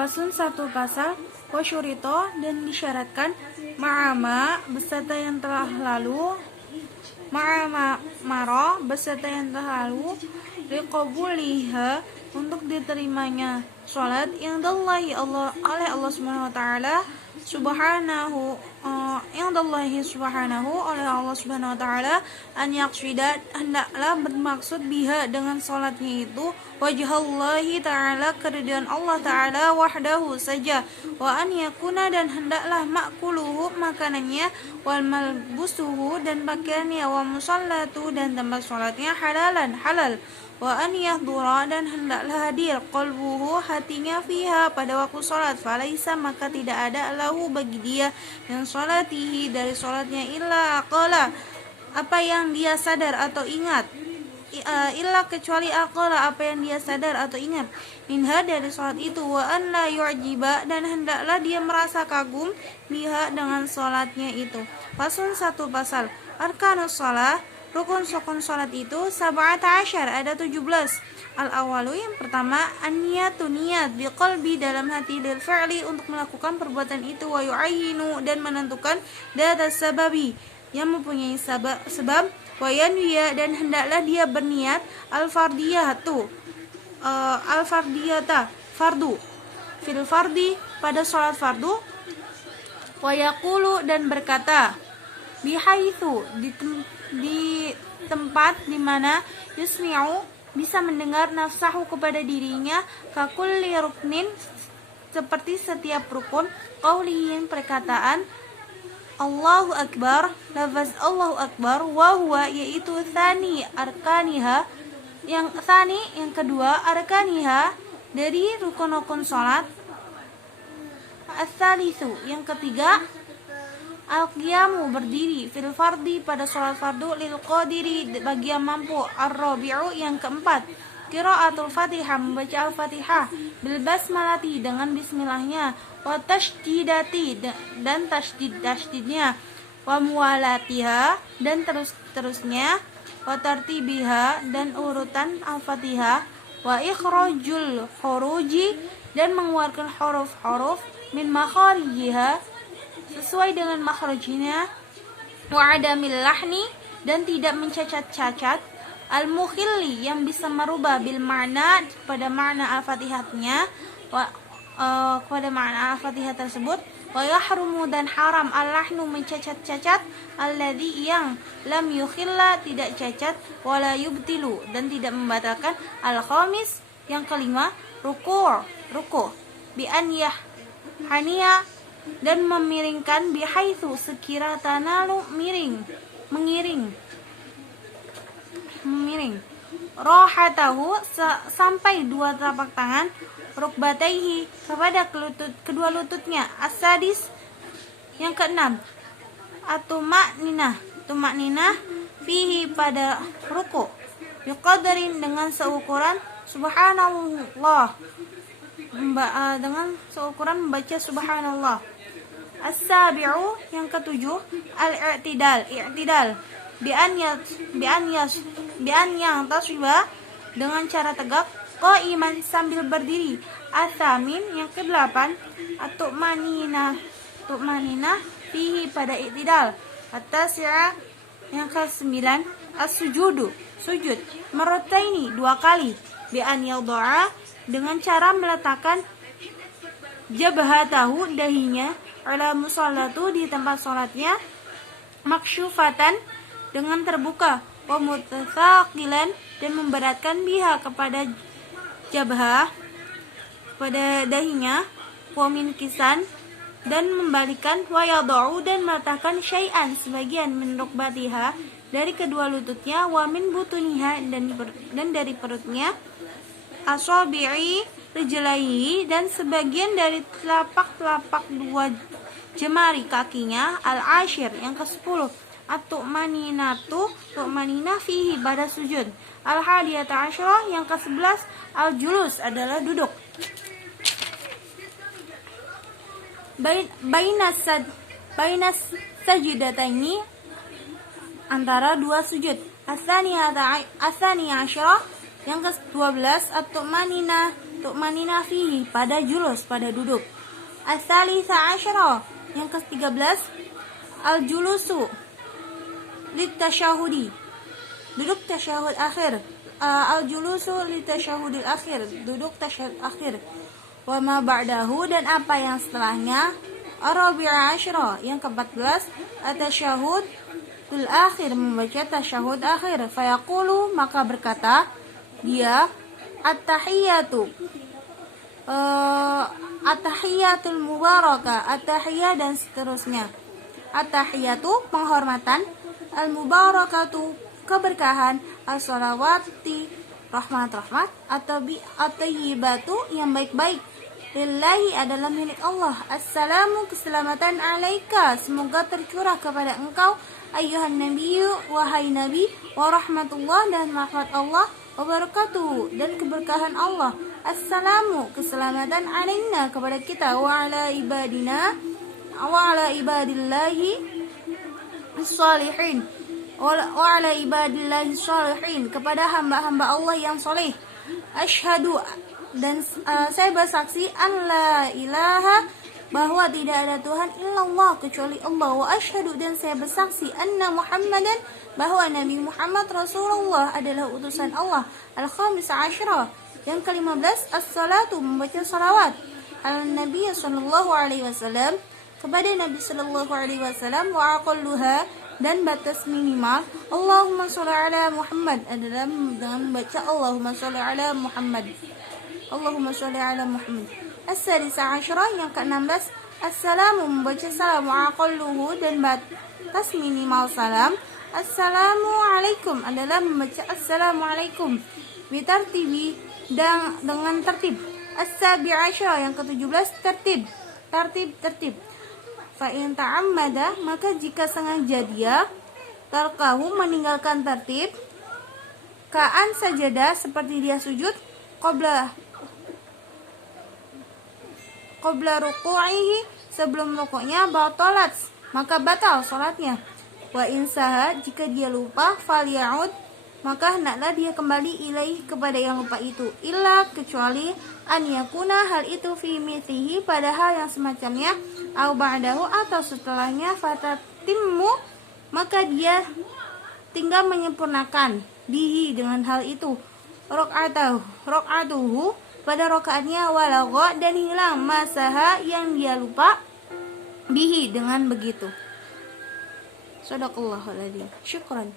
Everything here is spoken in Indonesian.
Fasun satu pasal wasyurito dan disyaratkan ma'ama beserta yang telah lalu ma'ama maro beserta yang telah lalu liqabuliha untuk diterimanya sholat yang dallahi Allah oleh Allah Subhanahu wa taala oleh Allah Subhanahu wa taala an yaqsida hendaklah bermaksud biha dengan salatnya itu wajhallahi taala keridhaan Allah taala wahdahu saja wa an yakuna dan hendaklah makuluhu makanannya wal malbusuhu dan pakaiannya wa musallatu dan tempat salatnya halalan halal wa an yahdura dan hendaklah hadir qalbuhu hatinya fiha pada waktu salat falaisa maka tidak ada lahu bagi dia yang salatihi dari salatnya illa aqala apa yang dia sadar atau ingat illa kecuali aqala apa yang dia sadar atau ingat minha dari salat itu wa an la yu'jiba dan hendaklah dia merasa kagum biha dengan salatnya itu. Fasun satu pasal arkanus shalah rukun-rukun salat itu 17 ada 17. Al-awalu yang pertama an-niyatu niat biqalbi dalam hati lil fi'li untuk melakukan perbuatan itu wa yu'ayyinu dan menentukan data sababi yang mempunyai sebab wa yanwiya dan hendaklah dia berniat al-fardiyatu al-fardiyata fardu fil fardi pada salat fardu wa yaqulu dan berkata bihaitsu di tempat di mana yusmi'u bisa mendengar nafsahu kepada dirinya kakulli ruknin seperti setiap rukun qaulihin perkataan Allahu Akbar lafaz Allahu Akbar wa huwa yaitu tsani arkaniha yang kedua arkaniha dari rukun-rukun salat as-salisu yang ketiga al-qiyamu berdiri fil fardi pada salat fardu lil qadiri bagi yang mampu ar-rabi'u yang keempat qiraatul fatihah membaca al-fatihah bil basmalati dengan bismillahnya wa tasydidati dan tasydidnya wa muwalatiha dan terusnya wa tartibiha dan urutan al-fatihah wa ikhrajul huruji dan mengeluarkan huruf-huruf min makharijiha sesuai dengan makhrajnya wa adamil lahni dan tidak mencacat-cacat al-mukhilli yang bisa merubah bil makna pada makna al-fatihahnya kepada makna al-fatihah tersebut wa yahrumu dan haram al-lahnu mencacat-cacat alladhi yang lam yukhilla tidak cacat wala yubtilu dan tidak membatalkan al-khamis yang kelima ruku' bi an haniya dan memiringkan bihaitsu sekira tanalu mengiring rohatahu sampai dua telapak tangan rukbataihi kepada kedua lututnya asadis yang keenam tumakninah fihi pada ruku biqadarin dengan seukuran subhanallah dengan seukuran membaca subhanallah. As-sabi'u yang ketujuh al-i'tidal bi an yang taswiba dengan cara tegak qaiman sambil berdiri. As-samin yang kedelapan at-tu'maninah fihi pada i'tidal. At-tasi'a yang kesembilan as-sujudu sujud marrataini dua kali bi an yadha'a dengan cara meletakkan jabhatahu dahinya ala musallatu di tempat salatnya maksyufatan dengan terbuka wa mutathaqilan dan memberatkan biha kepada jabhah pada dahinya wa min kisan dan membalikan wa yadau dan meletakkan syai'an sebagian min rukbatiha dari kedua lututnya wa min butuniha dan dari perutnya asabi'i rijlaihi dan sebagian dari telapak dua jemari kakinya al-ashir yang ke-10 at-tu'maninah fihi pada sujud al-hadiyata asyarah yang ke-11 al-julus adalah duduk bainas sajdataini antara dua sujud asani asyarah yang ke-12 at-tu'maninah tu'manina fihi, pada julus, pada duduk. Ats-tsalitsah asyara, yang ke-13, al-julusu litasyahudi, duduk tasyahud akhir. Al-julusu litasyahudil akhir, duduk tasyahud akhir. Wa ma ba'dahu, dan apa yang setelahnya. Ar-rabi'a asyara, yang ke-14, at-tasyahudul akhir, membaca tasyahud akhir. Fayaqulu, maka berkata dia, at-tahiyyatu, at-tahiyyatul mubarakah, at-tahiyyah, dan seterusnya. At-tahiyyatu, penghormatan, al-mubarakatu, keberkahan, as-salawati, rahmat-rahmat, at-tayyibatu, yang baik-baik, lillahi, adalah milik Allah. Assalamu, keselamatan, alaika, semoga tercurah kepada engkau, ayyuhan nabiyyu, wahai nabi, wa rahmatullah, dan rahmat Allah, wa barakatuh, dan keberkahan Allah. Assalamu, keselamatan, alaina, kepada kita, wa ala ibadina, wa ala ibadillahi salihin, wa ala ibadillahi salihin, kepada hamba-hamba Allah yang soleh. Asyhadu, dan saya bersaksi, an la ilaha, bahwa tidak ada Tuhan illallah, kecuali Allah. Wa asyhadu, dan saya bersaksi, anna Muhammadan, bahwa Nabi Muhammad Rasulullah adalah utusan Allah. Al-khamisah asyra, yang ke-15, as-salatu, membaca salawat, al-nabi sallallahu alaihi wasallam, kepada Nabi sallallahu alaihi wasallam. Wa aqalluha, dan batas minimal, Allahumma sholli ala Muhammad, adalah dengan membaca Allahumma sholli ala Muhammad. Allahumma sholli ala Muhammad. As-sadisah asyra, yang ke-16, assalamu, membaca salam. Wa aqalluhu, dan batas minimal salam, assalamu alaikum, adalah membaca assalamualaikum. Bitartibi, dan dengan tertib. As-sabi asyra, yang ke-17, tertib. Fa in ta'ammada, maka jika sengaja dia, tarkahu, meninggalkan tertib, ka'an sajada, seperti dia sujud, qabla ruku'ihi, sebelum rukuknya, batalat, maka batal salatnya. Wa insaha, jika dia lupa, falya'ud, maka hendaklah dia kembali ilaih, kepada yang lupa itu. Illa, kecuali, an yakuna, hal itu, fi mithlihi, pada hal yang semacamnya, au ba'dahu, atau setelahnya, fatatimmu, maka dia tinggal menyempurnakan, bihi, dengan hal itu, rok'atuhu, pada rokaatnya, walagha, dan hilang masaha, yang dia lupa, bihi, dengan begitu. Shadaqallahul adzim. Syukran.